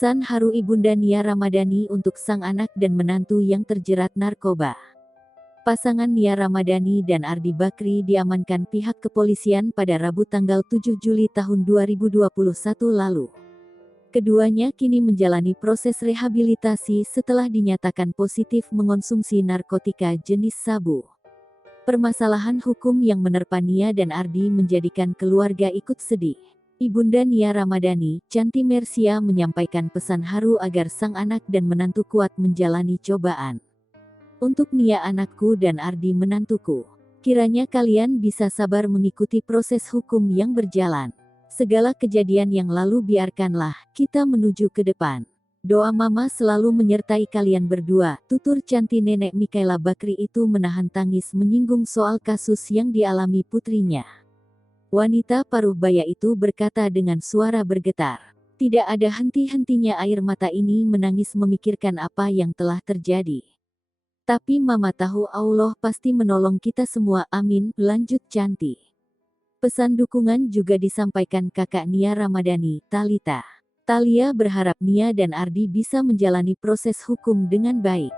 Pesan haru Ibunda Nia Ramadhani untuk sang anak dan menantu yang terjerat narkoba. Pasangan Nia Ramadhani dan Ardi Bakri diamankan pihak kepolisian pada Rabu tanggal 7 Juli tahun 2021 lalu. Keduanya kini menjalani proses rehabilitasi setelah dinyatakan positif mengonsumsi narkotika jenis sabu. Permasalahan hukum yang menerpa Nia dan Ardi menjadikan keluarga ikut sedih. Ibunda Nia Ramadhani, Chanty Mercia menyampaikan pesan haru agar sang anak dan menantu kuat menjalani cobaan. Untuk Nia anakku dan Ardi menantuku, kiranya kalian bisa sabar mengikuti proses hukum yang berjalan. Segala kejadian yang lalu biarkanlah, kita menuju ke depan. Doa mama selalu menyertai kalian berdua, tutur Chanty. Nenek Mikaela Bakri itu menahan tangis menyinggung soal kasus yang dialami putrinya. Wanita paruh baya itu berkata dengan suara bergetar. Tidak ada henti-hentinya air mata ini menangis memikirkan apa yang telah terjadi. Tapi mama tahu Allah pasti menolong kita semua, amin, lanjut Chanty. Pesan dukungan juga disampaikan kakak Nia Ramadhani, Thalita. Thalia berharap Nia dan Ardi bisa menjalani proses hukum dengan baik.